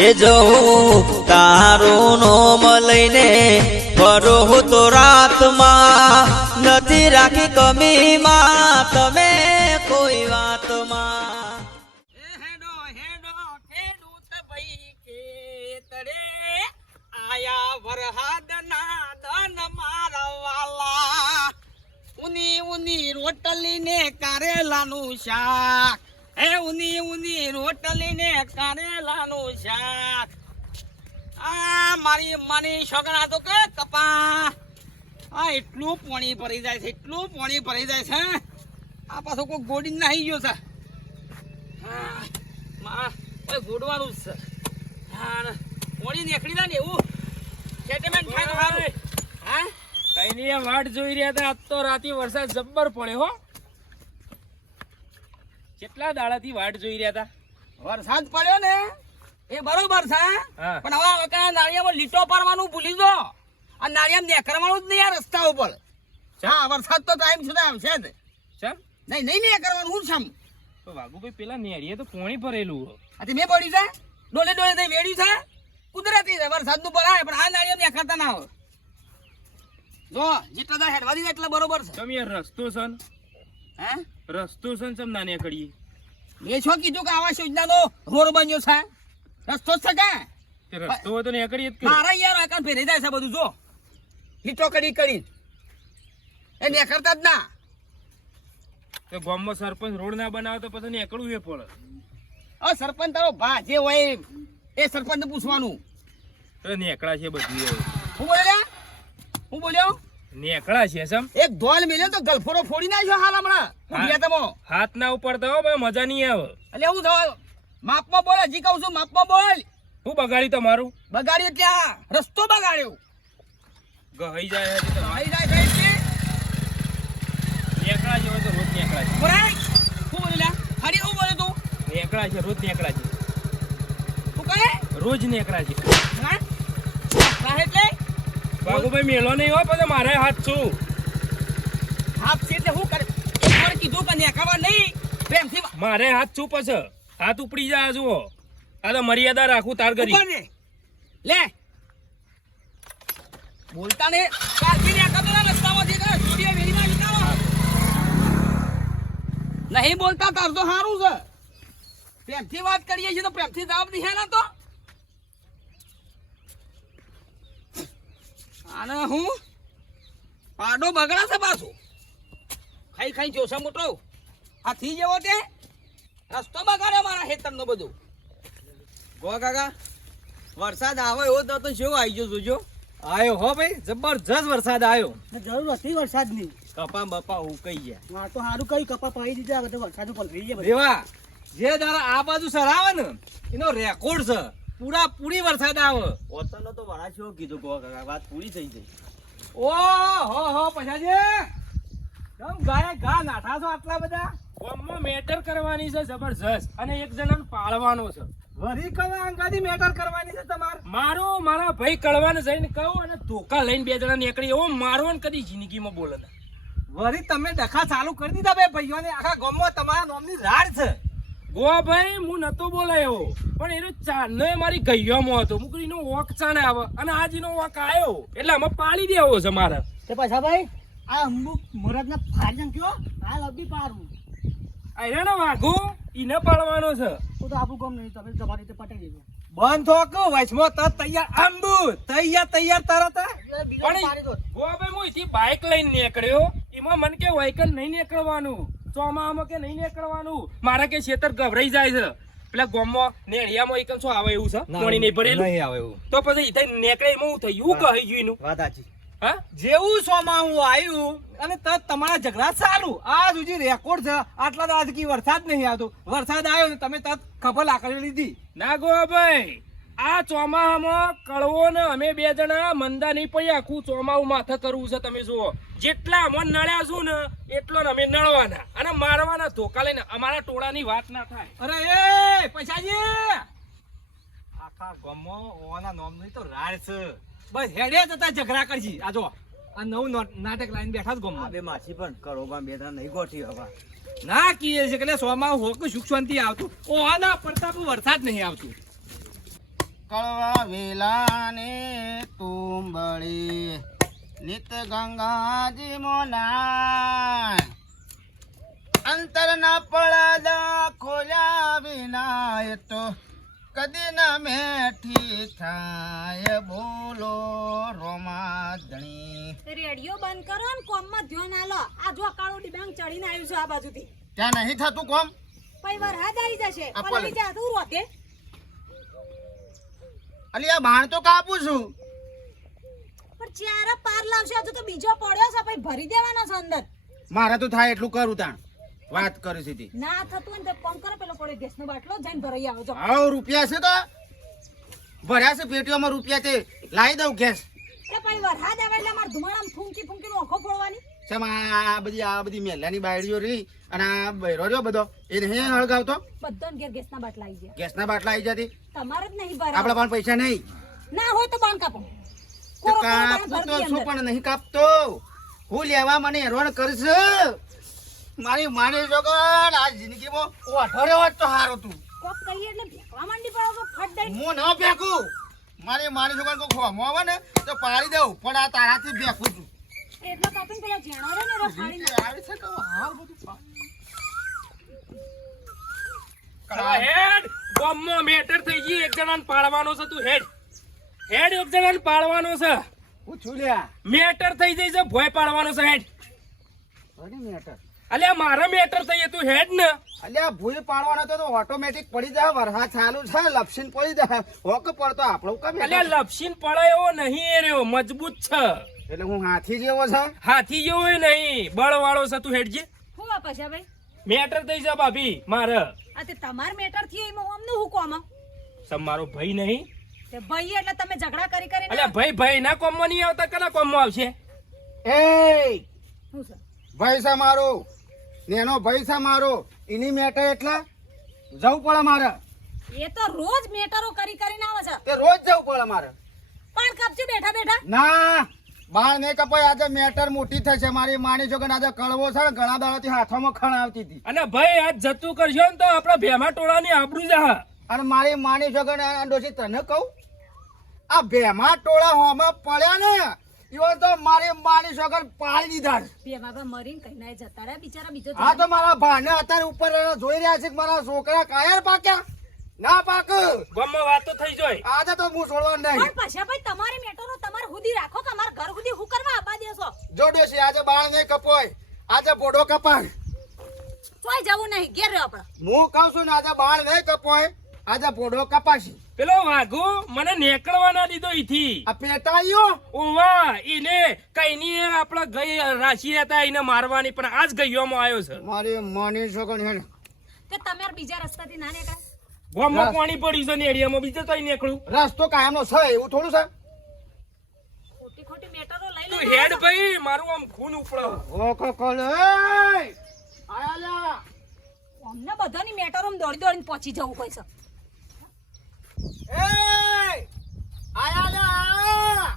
એ જવું તારું નોમ લઈને ફરો તો રાતમાં નથી રાખી કમીમાં તમે કોઈ વાતમાં હેડો હેડો ખેડૂત ભાઈ ખેતરે આયા વરહાદના દન મારા વાલા ઉની ઉની રોટલી ને કારેલાનું શાક હે ઉની ઉની રોટલી ને કારેલાનું શાક આ મારી છોકરા તો કે કપા આ એટલું પાણી ભરી જાય છે એટલું પાણી ભરી જાય છે આ પાછો કોઈ ગોડી નાહી ગયો છે ગોડવાનું જ છે પાણી નીકળી જાય ને એવું સેટલમેન્ટ થાય તો સારું હા કઈ નહીં વાટ જોઈ રહ્યા હતા. આજ તો રાતે વરસાદ જબ્બર પડ્યો હો. કેટલા દાડાથી વાટ જોઈ રહ્યા હતા. વરસાદ પડ્યો ને એ બરોબર છે હા. પણ હવે નાળિયામાં લીટો પાડવાનું ભૂલી દો આ નાળિયામાં નેકરવાનું જ નહીં આ રસ્તા ઉપર હા વરસાદ તો ટાઈમ સુધી આવશે જ ચમ નહીં નહીં નેકરવાનું હું છમ તો વાઘુભાઈ પેલા નેરીએ તો પોણી ભરેલું હો. આથી મેં પડ્યું છે ડોલે ડોલે થઈ વેડ્યું છે કુદરતી છે વરસાદનું ભરાય પણ આ નાળિયામાં નેકરતા ના હોય જો જેટલા દા હેડવા દીધા એટલા બરોબર છે તમે યાર રસ્તો છે ને હે રસ્તો છે ને ચમ ના નીકળીએ. મેં શું કીધું કે આવાસ યોજનાનો રોડ બન્યો છે રસ્તો જ છે કે તે રસ્તો હોય તો નીકળીએ જ કે. મારા યાર આકાશ ફેરી જાય છે બધું જો લીટો કરી કરી એ નેકરતા જ ના તો ગામમાં સરપંચ રોડ ના બનાવે તો પછી નીકળવું એ પડે. સરપંચ તારો ભા જે હોય એ સરપંચ ને પૂછવાનું તો નીકળા છે બધું હવે. હું બોલ્યો નીકળા છે સમ એક ધોલ મેલ્યો તો ગલફોરો ફોડી નાખ્યો હાલ હમણાં ઉઠ્યા તમો હાથ ના ઉપડતા હો ભાઈ મજા નહીં આવે. એટલે એવું થયું માપમાં બોલ હજી કહું છું માપમાં બોલ શું બગાડી તમારું બગાડ્યું એટલે આ રસ્તો બગાડ્યો ગહી જાય છે તો આવી જાય કઈ છે નીકળા છે હોય તો રોજ નીકળા છે. બોલાય હું બોલ્યા હરી હું બોલે તું નીકળા છે રોજ નીકળા છે તું કહે રોજ નીકળા છે. હા એટલે બાબુભાઈ મેલો નહીં હો પછી મારે હાથ છું. હાથ છે એટલે હું કરે એકવાર કીધું કે નેકાવા નહીં પ્રેમથી મારે હાથ છું પછી હાથ ઉપડી જાય જુઓ. આ તો મર્યાદા રાખું તાર કરી ઉપર ને લે બોલતા ને કાલથી નેકાતો ના રસ્તામાંથી કે સ્ટુડિયો વેરીમાં નીકાળો નહીં બોલતા તાર તો સારું છે પ્રેમથી વાત કરીએ છીએ તો પ્રેમથી જવાબ નહીં ના તો આને હું પાડો બગડા છે પાછું ખાઈ ખાઈ જોશે મોટો હાથી જેવો તે રસ્તો બગાડ્યો મારા ખેતરનો બધું ગો કાકા વરસાદ આવે એવો તો શું આવી ગયો જોજો. આયો હો ભાઈ જબરજસ્ત વરસાદ આવ્યો. જરૂર હતી વરસાદની કપા બપા ઉકાઈ ગયા. માર તો સારું કઈ કપા પાઈ દીધા બધા વરસાદ પલરી ગયા દેવા જે દાડા આ બાજુ સરાવે ને એનો રેકોર્ડ છે. પૂરી વરસાદ આવે. ઓતનો તો વરા શું કીધું ગો કાકા વાત પૂરી થઈ ગઈ. ઓ હો પછાજી તમ ગાય ગા નાઠા છો આટલા બધા. ગામમાં મેટર કરવાની છે જબરજસ્ત અને એક જણાને પાળવાનો છે. વરી કલા અંગાથી મેટર કરવાની છે તમારે મારા ભાઈ કળવાને જઈને કહું અને ધોકા લઈને બે જણા નીકળી એવો મારો ને કદી જિંદગીમાં બોલે ના. વરી તમે ડખા ચાલુ કરી દીધા બે ભાઈઓને આખા ગામમાં તમારા નામની રાડ છે ગોવા ભાઈ હું નતો બોલાયો પણ એનો ચાંદનો મારી ગૈયામાં હતો મુકરી નો વોક ચાણે આવે અને આજ એનો વોક આવ્યો એટલે અમે પાડી દેવો છે મારે. તે પાછા ભાઈ આ અમુક મરદના ફાજન કયો હાલ અબી પાડું અરે ને વાઘો ઈને પાડવાનો છે. તો આપણું કામ નહીં તમે તમારી રીતે પટાઈ દેજો બંધ થોક વચમાં તરત તૈયાર આંબુ તૈયાર તરત. એટલે બીજો પણ પાડી દો ગોવા ભાઈ હું અહીંથી બાઇક લઈને નીકળ્યો એમાં મને કે વાયકલ નહીં નીકળવાનું ચોમામાં કે નહીં નીકળવાનું મારા કે ખેતર ગભરાઈ જાય છે પેલા ગામમાં નેળિયામાં એકમ શું આવે એવું છે પાણી નહીં ભરેલું નહીં આવે એવું. તો પછી ઈથે નીકળે એમાં હું થયું કહી ગયું એનું. વાત સાચી. હા જેવું સોમાં હું આવ્યું અને તરત તમારા ઝઘડા ચાલુ આ સુધી રેકોર્ડ છે આટલા દાદ કી વરસાદ નહીં આવતો વરસાદ આવ્યો ને તમે તરત ખબર લાકડી લીધી ના ગોવા ભાઈ આ ચોમાહામાં કળવો ને અમે બે જણા મંદા નહીં પડી આખું ચોમાહું માથે કરવું છે. તમે જુઓ જેટલા અમને નળ્યા છું ને એટલો ને અમે નળવાના અને મારવાના ધોકા લઈને અમારા ટોળાની વાત ના થાય. અરે એ પૈસાજી આખા ગામમાં ઓના નામની તો રાડ છે. બસ હેડે જતા ઝઘડા કરજી આ જો આ નવું નાટક લાઈન બેઠા જ આ ગામમાં બે માછી પણ કરોમાં બે ત્રણ નહીં ગોઠી હવે. ના કીએ છે કે સોમાં હોક સુખ શાંતિ આવતું ઓના પડતા પણ વરસાદ નહીં આવતું કળવા વેલાને તુંબળી નિત ગંગાજી મોના અંતરના પડદા ખોલ્યા વિના એ તો કદી ના મેઠી થાય બોલો રોમાધણી. રેડિયો બંધ કરો ને કોમમાં ધ્યાન આલો. આ જો કાળું ડિબાંગ ચડીને આવ્યું છે આ બાજુથી. ત્યાં નહીં થતું કોમ. પછી વરસાદ આવી જશે. આ પણ પલે. જા તું રોતે. અલી આ ભાણ તો કાપું છું. પણ ચારા પાર લાવશે હજુ તો બીજો પડ્યો છે પછી ભરી દેવાનો છે અંદર. મારે તો થાય એટલું કરું તાણ વાત કરી સીધી. ના થતું હોય ને તો કોમ કરો પેલો પડે ગેસનો બાટલો જઈને ભરાઈ આવો જો. આવ રૂપિયા છે તો ભર્યા છે પેટીઓમાં રૂપિયા તે લાવી દઉં ગેસ. એટલે પછી વરસાદ આવે એટલે મારે ધુમાડામાં ફૂંકી ફૂંકી ઓખો ફોડવાની. શેમ આ બધી મેલાની બાયડીઓ રહી અને આ બૈરો રહ્યો બધો એ નહીં હળગાવતો. બધાને ઘેર ગેસના બાટલા આવી ગયા. ગેસના બાટલા આવી જતી. તમારે જ નહીં આપણા ભરાય. પાસે પૈસા નહીં. ના હોય તો બાણ કાપો. તો કોરો કોરો કાપું બાણ તો ભરી શું અંદર. પણ નહીં કાપતો. હું લેવા મને હેરાન કરશે. મારી માની જોગણ આ જિંદગીમાં ઓઠો હોત તો સારું તું. કોક કહીએ એટલે ભેકવા માંડી પડો તો ફટ દઈ. હું ન ફેંકું. મારી માની જોગણ કોઈ ખોમો આવે ને તો પાડી દઉં પણ આ તારાથી ફેંકું છું. એટલો કાપીને પેલા ઝેણો રે ને એ ફાડી નાખો. આવી છે કે હાલ બધું કળવા હેડ ગોમમાં મેટર થઈ ગઈ. એક જણાને પાડવાનો છે. તું હેડ હેડ એક જણાને પાડવાનો છે. પૂછું લ્યા. મેટર થઈ જઈ છે. ભોય પાડવાનો છે. હેડ અરે મેટર. અલ્યા મારા મેટર થઈ તું હેડ ને. અલ્યા ભૂલ પાડવાનો તો ઓટોમેટિક પડી જાય. વરસાદ ચાલુ છે લપસીન પડી જાય. હોક પડતો આપણો કમ. અલ્યા લપસીન પડે એવો નહીં એ રહ્યો. મજબૂત છે. એટલે હું હાથી જેવો છે. હાથી જેવો નહીં બળ વાળો છે. તું હેડજે. હું વાપસ છે ભાઈ. મેટર થઈ જા ભાભી મારે. આ તે તમાર મેટર થી એમાં અમને હું કોમ સમ મારો ભાઈ નહીં. તે ભાઈ એટલે તમે ઝઘડા કરી કરીને અલ્યા ભાઈ ના કોમમાં નહીં આવતા કના કોમમાં આવશે. એ શું છે ભાઈ છે મારો નેનો ભાઈ છે મારો. એની મેટર એટલે જવું પડે મારે. એ તો રોજ મેટરો કરીને આવે છે. તે રોજ જવું પડે મારે. પણ કાપજો બેઠા બેઠા. ના બાર નહીં કપાય. આજે મેટર મોટી થશે. મારી માની જોગન આજે કળવો છે ને ઘણા દાડાથી હાથોમાં ખણ આવતી હતી. અને ભાઈ આજ જતું કરશો ને તો આપડા ભેમા ટોળાની આબરૂ જા. અને મારી માની જોગન ડોસી તને કહું આ ભેમા ટોળા હોમાં પડ્યા ને એવો તો મારી માની જોગન પાડી દીધા છે. બે બાબા મરીને કઈ ના જતા રહ્યા બિચારા બીજો હા તો મારા ભાને અત્યારે ઉપર જોઈ રહ્યા છે કે મારા છોકરા કાયર પાક્યા ના પાક. ગમમાં વાતો થઈ જોય. આજે તો હું છોડવાનું નહીં. પણ પાછા ભાઈ તમારી મેટરો તમારે સુધી રાખો કે અમારા ઘર સુધી હું કરવા આબા દેશો. જો ડોસી આજે બાળ નહીં કપોય. આજે બોડો કપાય. ચોય જવું નહીં ઘેર રહ્યો આપણે. હું કહું છું ને આજે બાળ નહીં કપોય. આજે બોડો કપાશી. પેલો વાઘો મને નેકળવા ના દીધો ઈથી. આ પેટાઈઓ ઓવા એને કઈ ની આપડે ગઈ રાશિ હતા એને મારવાની પણ આજ ગઈયોમાં આવ્યો છે. મારી માની છોકરી હેડ. તે તમારે બીજા રસ્તાથી ના નીકળે. ગોમમાં પાણી પડ્યું છે ને એરિયામાં બીજે તો નીકળું. રસ્તો કાયમનો છે એવું થોડું છે. ખોટી ખોટી મેટરો લઈ તું લઈને હેડ આવશો. ભાઈ મારું આમ ખૂન ઉપડાવ. ઓકો કોલ આયા લ્યા. અમને બધાની મેટરો દોડી દોડીને પહોંચી જવું હોય છે. આયા લ્યા.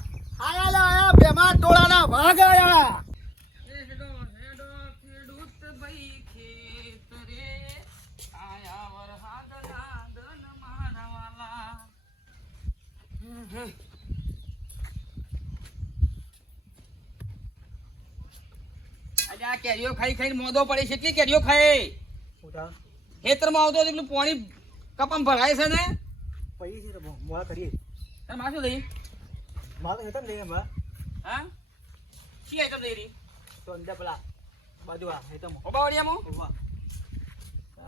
આયા લ્યા. બેમાર ટોળાના વાઘ આયા. હેડો હેડો ખેડૂત ભાઈ ખેત રે આયા વરહાદના દન મારા વાલા. આજે આ કેરીઓ ખાઈ ખાઈને મોદો પડે છે. કેટલી કેરીઓ ખાય ખેતરમાં આવતો પેલું પાણી કપામ ભરાય છે ને તારે માં શું લઈ હા શી આઈટમ લઈ રહી ઓબાવડિયામાં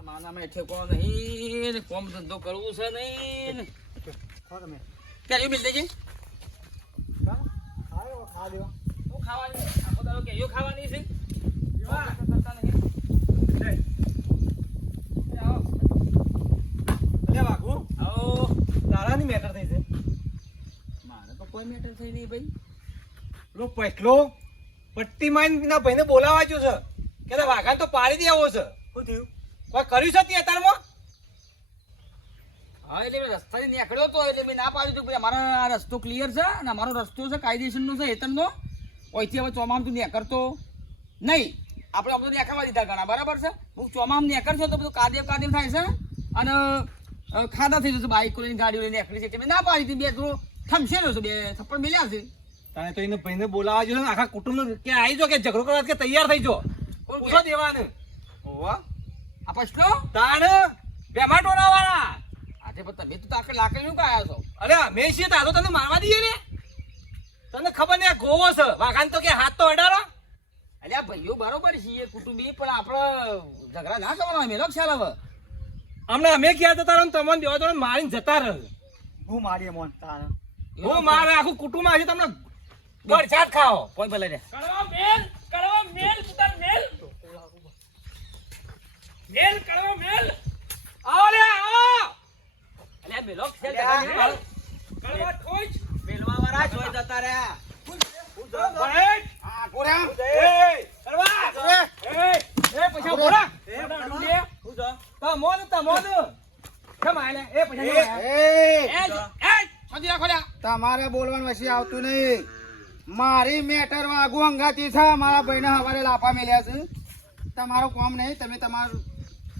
માનામાં હેઠે કોમ નહીં કોમ ધંધો કરવું છે નહીં કેરીઓ મિલ દેજે શું ખાવાની આખો દાડો કેરીઓ ખાવાની છે વાહ, કરતા નહીં. લે. એ આવો. આવો. તારાની મેટર થઈ છે. મારે તો કોઈ મેટર થઈ નહીં ભાઈ. પેલો પટલો પટ્ટી માઈના ભાઈને બોલાવા જો છે કે વાઘાને તો પાડી દેવો છે. શું થયું? કોઈ કર્યું છે તે અત્યારમાં? હા એટલે મેં રસ્તાથી નીકળ્યો તો એટલે મેં ના પાડ્યું હતું કે અમારો આ રસ્તો ક્લિયર છે અને અમારો રસ્તો છે કાયદેસરનો છે હેતરનો. ઓયથી હવે ચોમામ તું નીકળતો નહીં. આપણે અમને નીકળવા દીધા ઘણા બરાબર છે. હું ચોમામ નીકળશો તો બધું કાદેવ થાય છે અને હવે ખાધા થઈ જશે બાઈક લઈને ગાડીઓ લઈને એકલી છે કે ના પાડી હતી બે થોડું થમશે ને બે થપ્પડ મેલ્યા છે તારે તો એને ભાઈને બોલાવા જોઈએ ને આખા કુટુંબ કે આવી જો કે ઝઘડો કરવા કે તૈયાર થઈ જો પૂછો દેવાને ઓવા આ પછલો તાણ બેમાં ટોળાવાળા આજે પણ તમે તો આખે લાકડી નું કાયા છો અરે અમે છીએ તારો તને મારવા દઈએ ને તને ખબર ને આ ગોવો છે વાઘાન તો કે હાથ તો અડાડો અલ્યા ભાઈઓ બરોબર છીએ કુટુંબી પણ આપણે ઝઘડા ના કરવાનો મેલો ખ્યાલ હવે હમણાં અમે ગયા હતા તારો તમને દેવા તો મારીને જતા રહે હું મારી મોન તારા હું મારે આખું કુટુંબ આવી તમને બરસાત ખાઓ કોઈ ભલે રે કડવા મેલ પુતર મેલ કડવા મેલ આવો લે આવો અલ્યા મેલો ખ્યાલ કડવા ઠોચ મેલવા વાળા જોઈ જતા રહ્યા આ ગોરા એ કરવા એ પૈસા બોલા તમોન કેમ આલે એ પૈસા એ સમજી રાખો લ્યા તમારે બોલવાનું વસી આવતું નહીં મારી મેટર વાગુ અંગાતી છે મારા ભાઈને હવારે લાફા મેલ્યા છે તમારું કામ નહીં તમે તમારું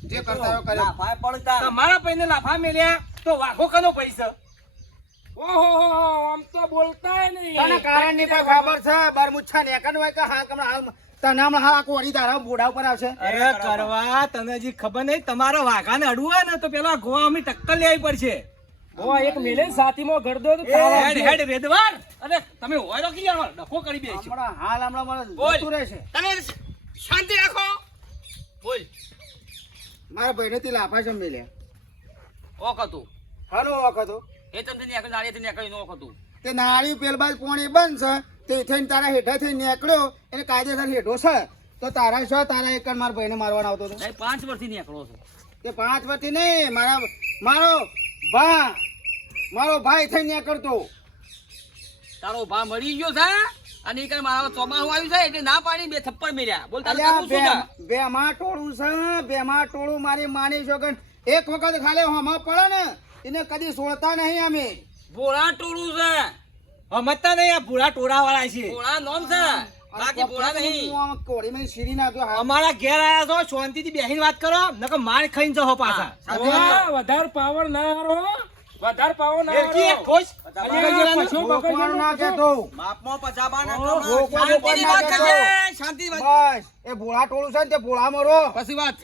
જે કરતા હોય કરે લાફાએ પડતા તમારા પૈને લાફા મેલ્યા તો વાઘો કનો પૈસા ઓહો આમ તો બોલતાય નહીં તને કારણ ની કોઈ ખબર છે બરમુચ્છા નેકન હોય કે હા કમણા હાલ તને હમણાં હા કોડી તારા બોડા ઉપર આવશે અરે કરવા તને હજી ખબર નહીં તમારા વાઘાને અડવું ને તો પેલા ગોવા અમે ટક્કર લેવી પડશે ઓ એક મેલે સાતીમાં ગરદો તો હેડ હેડ વેદવાર અરે તમે હોય તો કી યાર ડખો કરી બેસ્યો હમણાં હાલ હમણાં મને બોલ. જતું રહેશે તમે શાંતિ રાખો બોલ મારા ભાઈને થી લાફા છે મેલ્યા ઓક હતું હાલો વખતો એ તમને નીકળી નાળી નીકળી નો હતું તે નાળી પેલ બાજ પાણી બંધ છે તે થઈને તારા હેઠા થઈને નીકળ્યો એને કાયદેસર હેઠો છે તો તારા શું તારા એક મારા ભાઈને મારવાનો આવતો હતો નહીં 5 વર્ષથી નીકળો છો તે 5 વર્ષથી નહીં મારો ભાઈ થઈને નીકળતો તારો ભા મરી ગયો છે અને એ કઈ મારા ચોમાસું આવ્યું છે એટલે ના પાડી બે થપ્પડ મેર્યા બોલ તારે અલ્યા કરવું શું છે? બેમાં ટોળું છે બેમાં ટોળું મારી માની છોકન એક વખત ખાલી હોમાં પડે ને એને કદી છોડતા નહીં અમે ભોળા ટોળું છે સમજતા નહીં આ ભૂરા ટોળા વાળા છે ભોળા નોમ છે બાકી ભોળા નહીં હું આમ કોળી માં શીરી નાખ્યો હાથ. અમારા ઘેર આયા છો શાંતિથી બેસીને વાત કરો નકર માર ખાઈને જહો પાછા વધારે પાવર ના હારો વધારે પાવર ના એકી એક હારો ખોશ અલ્યા, પછો રોકવાનું ના કહેતો. માપમાં પચાબા ના રોકવાનું શાંતિની વાત ના કરજે કહેતો. શાંતિ વાત બસ એ ભોળા ટોળું છે ને તે ભોળા મરો પછી વાત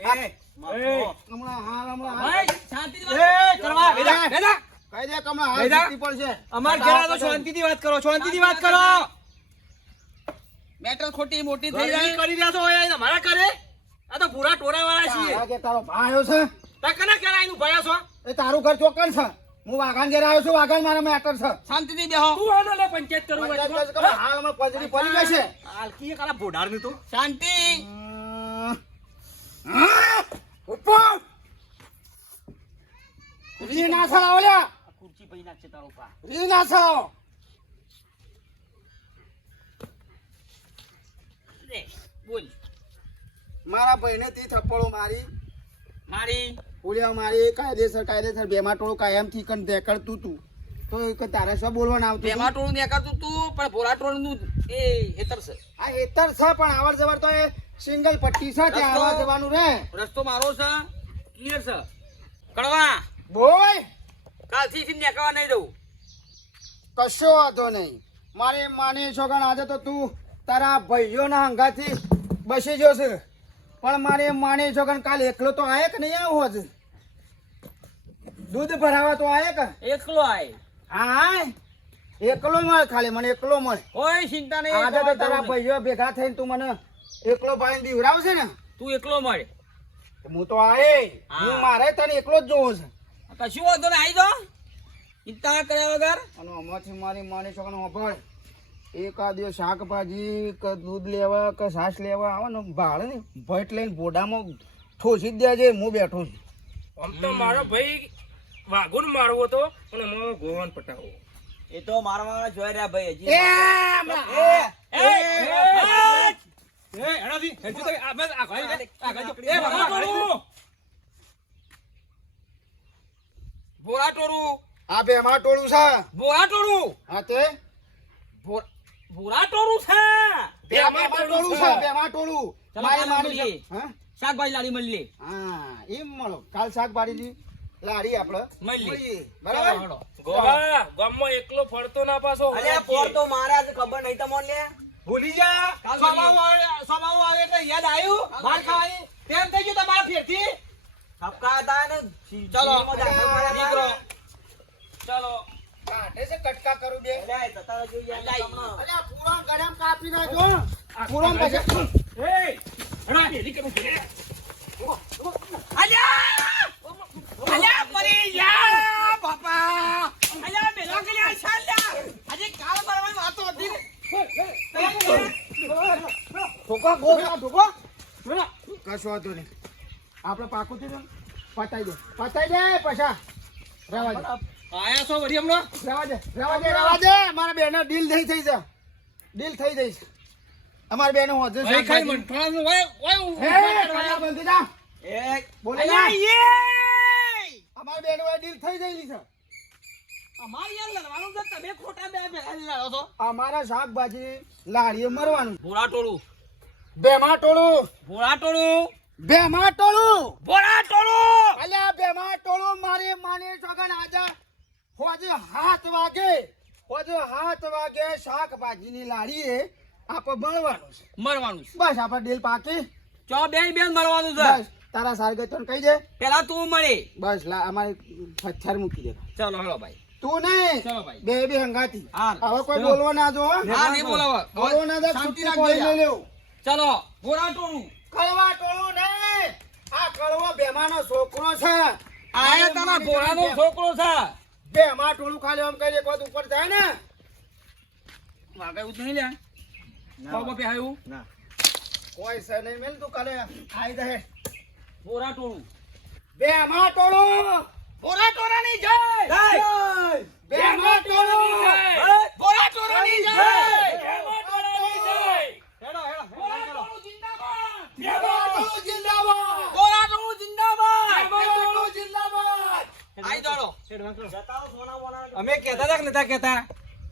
હમણાં હાલ ભાઈ, શાંતિની વાત એ કરવા વેદા વેદા કહી દે કે હમણાં હાલ વેદા. જીતવી પડશે અમાર ઘેર આયા તો શાંતિથી વાત કરો શાંતિથી વાત કરો મેટર ખોટી મોટી થઈ ગરમી જાય કરી રહ્યા છો ઓય મારા ઘરે આ તો ભૂરા ટોળા વાળા છીએ તારા કે તારો ભાઈ આવ્યો છે તા કના ઘેર આવીને ભયા છો એ તારું ઘર ચોકન છે હું વાઘાન ઘેર આવ્યો છું વાઘાન મારા મેટર છે શાંતિથી બેહો તું આનો લે પંચાયત કરવું હોય પંચાયત તો. કરશે કે હાલ હમણાં પજરી પડી જશે આલકી કાલા બોડાર ની તો શાંતિ ઉપર રી ના છાવ લ્યા ખુરચી પડી નાખશે તારો પા રી ના છાવ લે બોલ મારા ભાઈને તી થપ્પડો મારી મારી પુલિયા મારી કાયદેસર બેમાં ટોળું કાયમથી કન દેકડતું તું તો એક તારા શું બોલવાનું આવતું હતું? બેમાં ટોળું નીકળતું તું પણ ભોળા ટોળું નું એ હેતર છે આ હેતર છે પણ આવર જવર તો એ સિંગલ પટ્ટી છે ત્યાં રસ્તો- આવવા જવાનું રે રસ્તો મારો છે ક્લિયર છે કડવા બોય કાલથી થી નીકળવા નહીં દઉં કશો વાંધો નહીં મારી માની છોકરા આજે તો તું તારા ભાઈઓના હંગાથી બસી જશે પણ મારી માની છોકરા કાલ એકલો તો આયે કે નહીં આવો જ દૂધ ભરાવા તો આયે કે એકલો આય હા એકલો મળે ખાલી મને એકલો મળે કોઈ ચિંતા નહીં આજે તો તારા ભાઈઓ ભેગા થઈને તું મને એકલો પાણી દીવરાવશે ને તું એકલો મળે હું તો આયે હા. હું મારે તને એકલો જ જોવો છે કશું વાંધો નહીં આવી જાઓ ચિંતા કર્યા વગર અને આમાંથી મારી માની છોકરાનો અભાળ એકાદ દિવસ શાકભાજી કે દૂધ લેવા કે છાશ લેવા આવે ને ભાડે ને ભેટ લઈને બોડામાં ઠોસી જ દેજે હું બેઠો છું આમ તો મારો ભાઈ વાઘુન મારવો તો પણ એમાં ગોવાન પટાવો એ તો મારા વાળા જોઈ રહ્યા ભાઈ હજી એ એનાથી હેડજો તો આ બસ આ ભાઈ આ ગાજો એ ભોળા બાબા ટોળું. ભોળા ટોળું આ બેમાં ટોળું છે ભોળા ટોળું હા તે ભોળા ટોળું છે બેમાં ટોળું છે બેમાં ટોળું ચાલો મારી કાલે માની મળીએ. હા શાકભાજી લાડી મળી લે હા એમ મળો કાલ શાકભાજી લારી આપણે મળીએ. બરાબર હેડો. ગોગા ગામમાં એકલો ફરતો ના પાછો અલ્યા પોર તો મારા જ ખબર નહીં તમને લે ભૂલી જા સ્વભાવ આવે એટલે યાદ આવ્યું માર ખાવાની તેમ થઈ ગયું તમારા ફેરથી ઠપકા હતા ને ચલો, નીકળો ચાલો કાઢે છે કટકા કરું બે અલ્યા એ તતારા જોઈ જાય હમણાં. અલ્યા પૂરણ ગરમ કાપી નાખજો પૂરણ પછી અલ્યા પરી યા બાપા અલ્યા મેલા કે લ્યા ચાલ્યા આજે કાળ બરવાની વાતો હતી ઠોકો ગોગા ઠોકો કશો વાંધો નહીં આપણે પાકું થયું પતાઈ દે પછા રવા દે આયા છો વળી હમણાં રવા દે મારા બેનો ડીલ થઈ છે ડીલ થઈ જઈશ અમારી બેનો હોજે ભાઈ ખાઈ મનફાળાનું હોય બંધી જા એ બોલે અમારી બેનો ડીલ થઈ ગયેલી છે અમાર યાર લડવાનું છે તમે ખોટા બે ભેગા લડો છો અમારા શાકભાજી લાડીએ મરવાનું ભોળા ટોળું બેમાં ટોળું ભોળા ટોળું બેમાં ટોળું ભોળા ટોળું અલ્યા બેમાં ટોળું મારી માની છોકન આજે હોજે 7 વાગે શાકભાજીની લાડીએ આપણે મળવાનું છે મરવાનું છે બસ આપણે ડીલ પાકી ચો બેન મરવાનું છે બસ તારા સારગતોને કહી દે પેલા તું મળે બસ અમારી પથ્થર મૂકી દે ચલો હેલો ભાઈ તું નહીં ચલો ભાઈ બે હંગાતી હા. હવે કોઈ બોલવા ના જો હો. હા નહીં બોલાવો બોલવા ના દે શાંતિ છૂટી રાખજો કોઈ યાર. લઈ લેવું ચલો ભોળા ટોળું કળવા ટોળું નહીં આ કળવો બેમાનો છોકરો છે આયા તારા ભોળાનો છોકરો છે બેમાં ટોળું ખાલી આમ કરી એક વખત ઉપર જાય ને વાગે એવું નહીં લ્યા બાબા પે આયું કોઈ છે નહીં મેલ તું કાલે આઈ દે ભોળા ટોળું બેમાં ટોળું ભોળા ટોળાની જય બેમાં ટોળું ભોળા ટોળાની જય હેડો હેડો ભોળા ટોળું જિંદાબાદ બેમાં ટોળું જિંદાબાદ ભોળા ટોળું જિંદાબાદ બેમાં ટોળું જિંદાબાદ આઈ દોડો અમે કહેતા હતા કે નતા કહેતા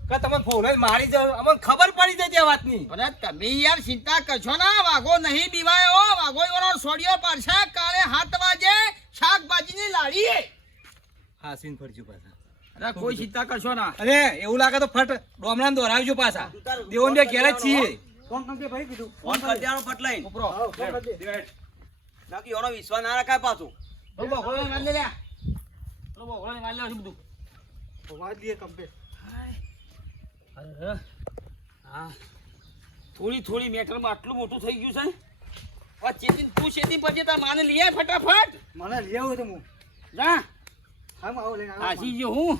કે તમે ફોન જ મારી જાવ અમને ખબર પડી જાય તે વાતની અરે તમે યાર ચિંતા કરશો ના વાઘો નહીં બીવાયો વાઘો એનો સોડિયો પડશે કાલે 7 વાગે શાકભાજીની લાડીએ હા સીન ફરજો પાછા અરે કોઈ ચિંતા કરશો ના અરે એવું લાગે તો ફટ ડોમરાને દોરાવજો પાછા દેવન બે ઘેર જ છીએ ફોન કરી દેવાનો ફટલાઈ નાકી એનો વિશ્વાસ ના રાખાય પાછું થોડી મેટરમાં આટલું મોટું થઈ ગયું છે હવે ચેતી તું ચેતી પછી તાર માને લઈ આય ફટાફટ મને લઈ આવો તો હું જા આવો લઈને આજી જો હું